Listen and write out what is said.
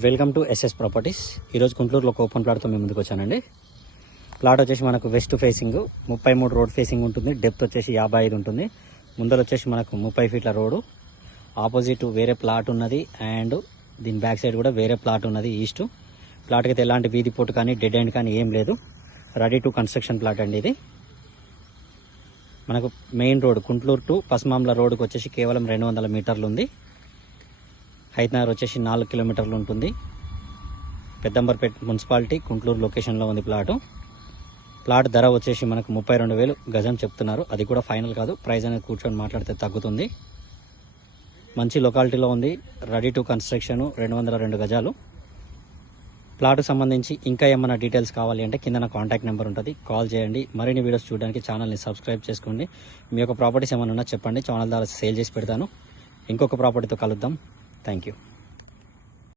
Welcome to SS properties. ఈరోజు గుంటూరులో ఒక ఓపెన్ ప్లాట్తో మేము ముందుకు వచ్చానండి. ప్లాట్ వచ్చేసి మనకు వెస్ట్ ఫేసింగ్ 33 రోడ్ ఫేసింగ్ ఉంటుంది. డెప్త్ వచ్చేసి 55 ఉంటుంది. ముందర వచ్చేసి మనకు 30 ఫీట్ల రోడ్డు. ఆపోజిట్ వేరే ప్లాట్ ఉన్నది అండ్ దీని బ్యాక్ సైడ్ కూడా వేరే ప్లాట్ ఉన్నది. ఈస్ట్ ప్లాట్కి అయితే ఎలాంటి వీధి పోటు కానీ డెడ్ ఎండ్ కానీ ఏం లేదు. రెడీ టు కన్స్ట్రక్షన్ ప్లాట్ అండి. ఇది మనకు మెయిన్ రోడ్ గుంటూరు టు పస్మాంల రోడ్డుకి వచ్చేసి కేవలం 200 మీటర్లు ఉంది. హైతనగర్ వచ్చేసి 4 కిలోమీటర్లు ఉంటుంది. పెద్దంబర్పేట మున్సిపాలిటీ గుంటూరు లొకేషన్లో ఉంది ప్లాట్ ధర వచ్చేసి మనకు 32,000 గజం చెప్తున్నారు. అది కూడా ఫైనల్ కాదు, ప్రైస్ అనేది కూర్చొని మాట్లాడితే తగ్గుతుంది. మంచి లొకాలిటీలో ఉంది. రెడీ టు కన్స్ట్రక్షన్ 202 గజాలు. ప్లాట్కు సంబంధించి ఇంకా ఏమైనా డీటెయిల్స్ కావాలి అంటే కింద నా కాంటాక్ట్ నెంబర్ ఉంటుంది, కాల్ చేయండి. మరిన్ని వీడియోస్ చూడడానికి ఛానల్ని సబ్స్క్రైబ్ చేసుకోండి. మీ యొక్క ప్రాపర్టీస్ ఏమైనా ఉన్నా చెప్పండి, ఛానల్ ద్వారా సేల్ చేసి పెడతాను. ఇంకొక ప్రాపర్టీతో కలుద్దాం. Thank you.